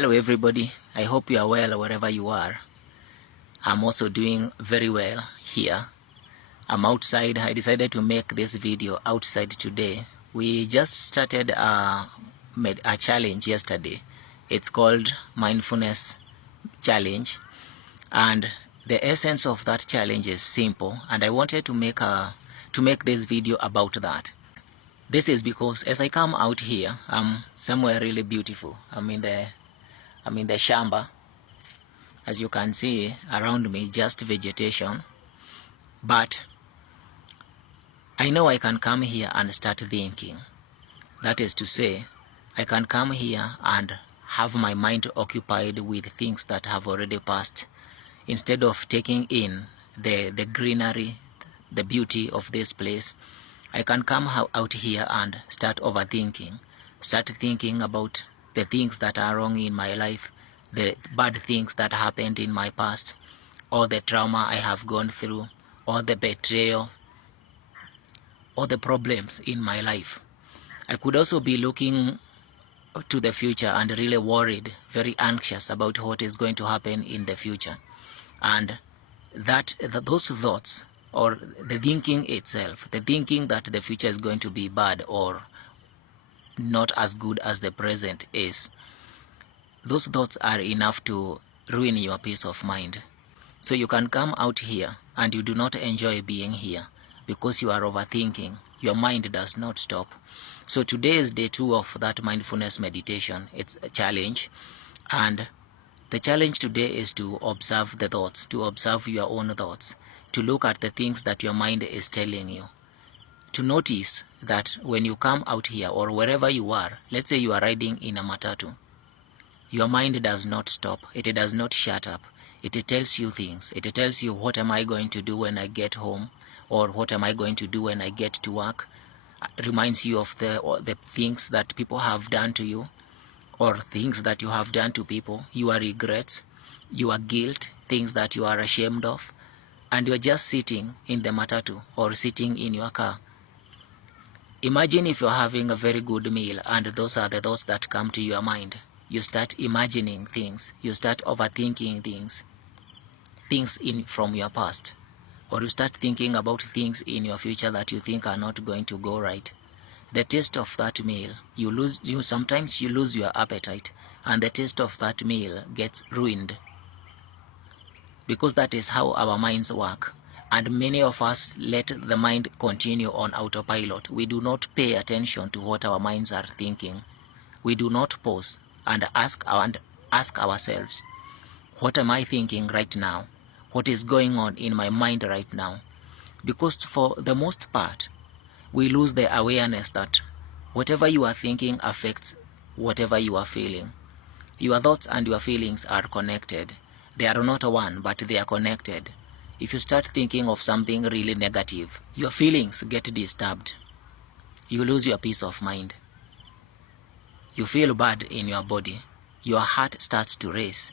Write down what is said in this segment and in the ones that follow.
Hello everybody, I hope you are well wherever you are. I'm also doing very well here. I'm outside. I decided to make this video outside today. We just started a challenge yesterday. It's called Mindfulness Challenge, and the essence of that challenge is simple, and I wanted to make this video about that. This is because as I come out here, I'm somewhere really beautiful. I'm in the shamba. As you can see around me, just vegetation, but I know I can come here and start thinking. That is to say, I can come here and have my mind occupied with things that have already passed, instead of taking in the greenery, the beauty of this place. I can come out here and start overthinking, start thinking about the things that are wrong in my life, the bad things that happened in my past, all the trauma I have gone through, all the betrayal, all the problems in my life. I could also be looking to the future and really worried, very anxious about what is going to happen in the future. And those thoughts, or the thinking itself, the thinking that the future is going to be bad or not as good as the present is, those thoughts are enough to ruin your peace of mind. So you can come out here and you do not enjoy being here because you are overthinking. Your mind does not stop. So today is day 2 of that mindfulness meditation. It's a challenge, and the challenge today is to observe the thoughts, to observe your own thoughts, to look at the things that your mind is telling you, to notice that when you come out here or wherever you are, let's say you are riding in a matatu, your mind does not stop. It does not shut up. It tells you things. It tells you, what am I going to do when I get home, or what am I going to do when I get to work. It reminds you of the things that people have done to you, or things that you have done to people, your regrets, your guilt, things that you are ashamed of, and you're just sitting in the matatu or sitting in your car. Imagine if you're having a very good meal and those are the thoughts that come to your mind. You start imagining things, you start overthinking things from your past, or you start thinking about things in your future that you think are not going to go right. The taste of that meal, sometimes you lose your appetite, and the taste of that meal gets ruined, because that is how our minds work. And many of us let the mind continue on autopilot. We do not pay attention to what our minds are thinking. We do not pause and ask ourselves, what am I thinking right now? What is going on in my mind right now? Because for the most part, we lose the awareness that whatever you are thinking affects whatever you are feeling. Your thoughts and your feelings are connected. They are not one, but they are connected. If you start thinking of something really negative, your feelings get disturbed. You lose your peace of mind. You feel bad in your body. Your heart starts to race,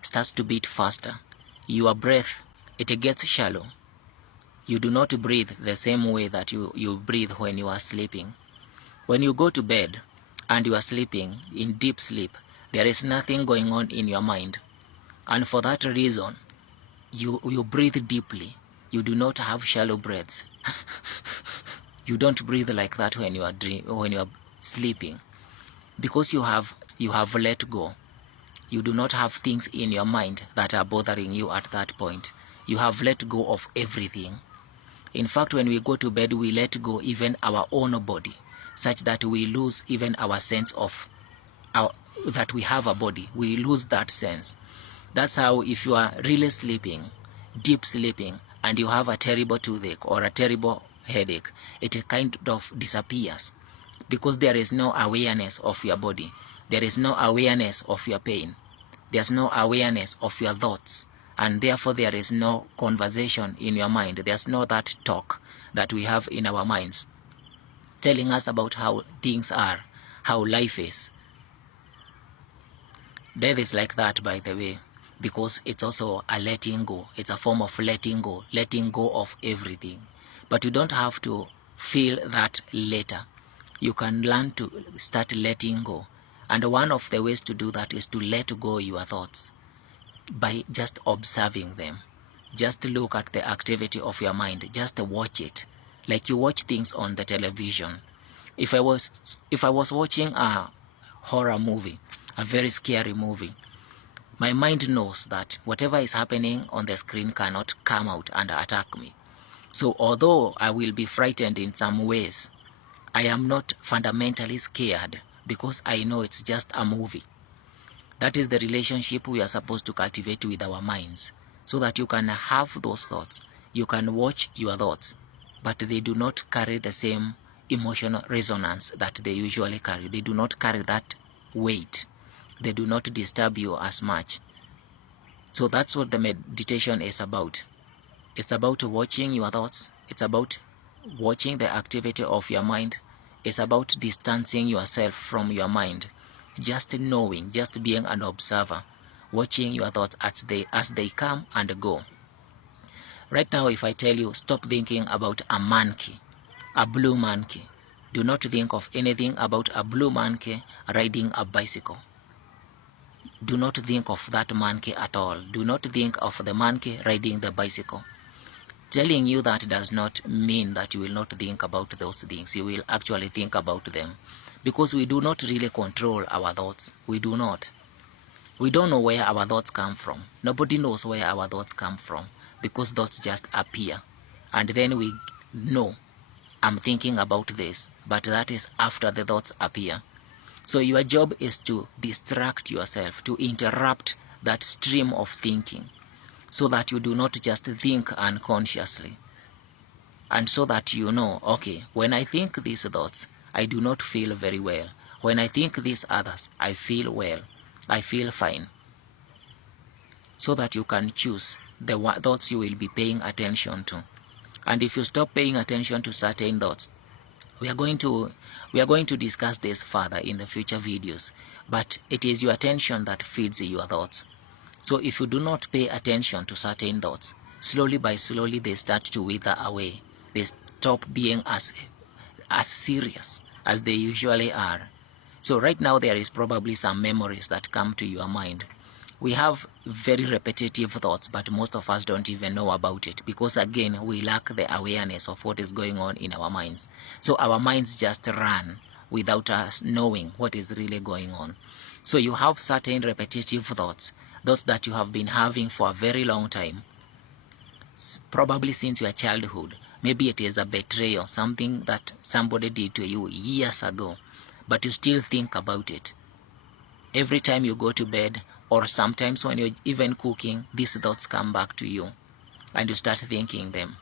starts to beat faster. Your breath, it gets shallow. You do not breathe the same way that you breathe when you are sleeping. When you go to bed and you are sleeping in deep sleep, there is nothing going on in your mind. And for that reason, you breathe deeply. You do not have shallow breaths. You don't breathe like that when you are sleeping, because you have let go. You do not have things in your mind that are bothering you at that point. You have let go of everything. In fact, when we go to bed, we let go even our own body, such that we lose even our sense of that we have a body. We lose that sense. That's how, if you are really sleeping, deep sleeping, and you have a terrible toothache or a terrible headache, it kind of disappears, because there is no awareness of your body. There is no awareness of your pain. There's no awareness of your thoughts, and therefore there is no conversation in your mind. There's no that talk that we have in our minds, telling us about how things are, how life is. Death is like that, by the way, because it's also a letting go. It's a form of letting go of everything. But you don't have to feel that later. You can learn to start letting go And one of the ways to do that is to let go your thoughts by just observing them. Just look at the activity of your mind. Just watch it, like you watch things on the television. If I was watching a horror movie, a very scary movie, my mind knows that whatever is happening on the screen cannot come out and attack me. So although I will be frightened in some ways, I am not fundamentally scared because I know it's just a movie. That is the relationship we are supposed to cultivate with our minds, so that you can have those thoughts. You can watch your thoughts, but they do not carry the same emotional resonance that they usually carry. They do not carry that weight. They do not disturb you as much. So that's what the meditation is about. It's about watching your thoughts. It's about watching the activity of your mind. It's about distancing yourself from your mind. Just knowing, just being an observer, watching your thoughts as they come and go. Right now, if I tell you, stop thinking about a monkey, a blue monkey, do not think of anything about a blue monkey riding a bicycle. Do not think of that monkey at all. Do not think of the monkey riding the bicycle. Telling you that does not mean that you will not think about those things. You will actually think about them, because we do not really control our thoughts. We do not. We don't know where our thoughts come from. Nobody knows where our thoughts come from, because thoughts just appear. And then we know, I'm thinking about this, but that is after the thoughts appear. So your job is to distract yourself, to interrupt that stream of thinking, so that you do not just think unconsciously. And so that you know, okay, when I think these thoughts, I do not feel very well. When I think these others, I feel well. I feel fine. So that you can choose the thoughts you will be paying attention to. And if you stop paying attention to certain thoughts, we are going to discuss this further in the future videos. But it is your attention that feeds your thoughts. So if you do not pay attention to certain thoughts, slowly by slowly they start to wither away. They stop being as serious as they usually are. So right now there is probably some memories that come to your mind. We have very repetitive thoughts, but most of us don't even know about it, because again, we lack the awareness of what is going on in our minds. So our minds just run without us knowing what is really going on. So you have certain repetitive thoughts, thoughts that you have been having for a very long time, probably since your childhood. Maybe it is a betrayal, something that somebody did to you years ago, but you still think about it. Every time you go to bed, or sometimes when you're even cooking, these thoughts come back to you, and you start thinking them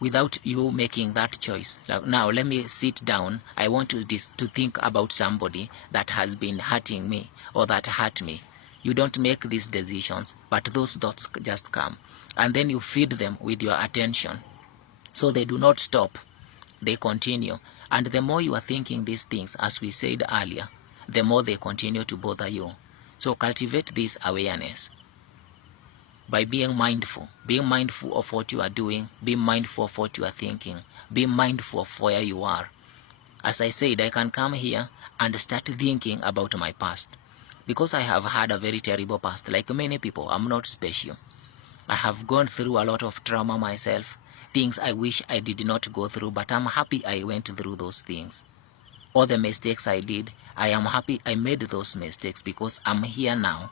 without you making that choice. Now let me sit down. I want to think about somebody that has been hurting me or that hurt me. You don't make these decisions, but those thoughts just come, and then you feed them with your attention. So they do not stop, they continue. And the more you are thinking these things, as we said earlier, the more they continue to bother you. So cultivate this awareness by being mindful of what you are doing, be mindful of what you are thinking, be mindful of where you are. As I said, I can come here and start thinking about my past, because I have had a very terrible past. Like many people, I'm not special. I have gone through a lot of trauma myself, things I wish I did not go through, but I'm happy I went through those things. All the mistakes I did, I am happy I made those mistakes, because I'm here now.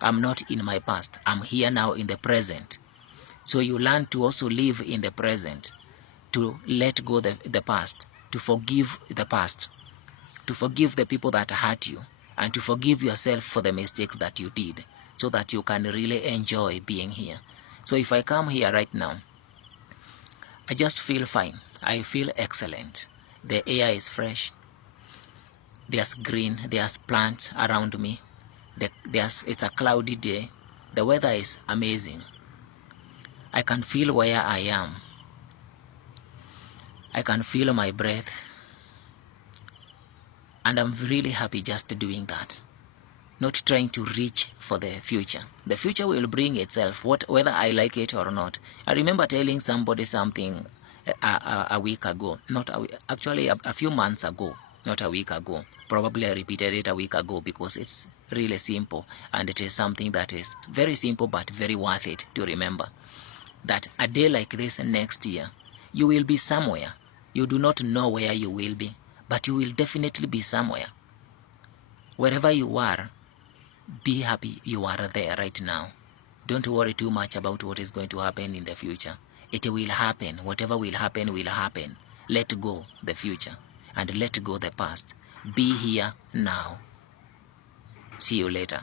I'm not in my past. I'm here now in the present. So you learn to also live in the present, to let go the past, to forgive the past, to forgive the people that hurt you, and to forgive yourself for the mistakes that you did, so that you can really enjoy being here. So if I come here right now, I just feel fine. I feel excellent. The air is fresh. There's green, there's plants around me. It's a cloudy day. The weather is amazing. I can feel where I am. I can feel my breath. And I'm really happy just doing that. Not trying to reach for the future. The future will bring itself, whether I like it or not. I remember telling somebody something a week ago. Not a week, actually a few months ago, not a week ago. Probably I repeated it a week ago because it's really simple, and it is something that is very simple but very worth it to remember. That a day like this next year, you will be somewhere. You do not know where you will be, but you will definitely be somewhere. Wherever you are, be happy you are there right now. Don't worry too much about what is going to happen in the future. It will happen. Whatever will happen will happen. Let go the future and let go the past. Be here now. See you later.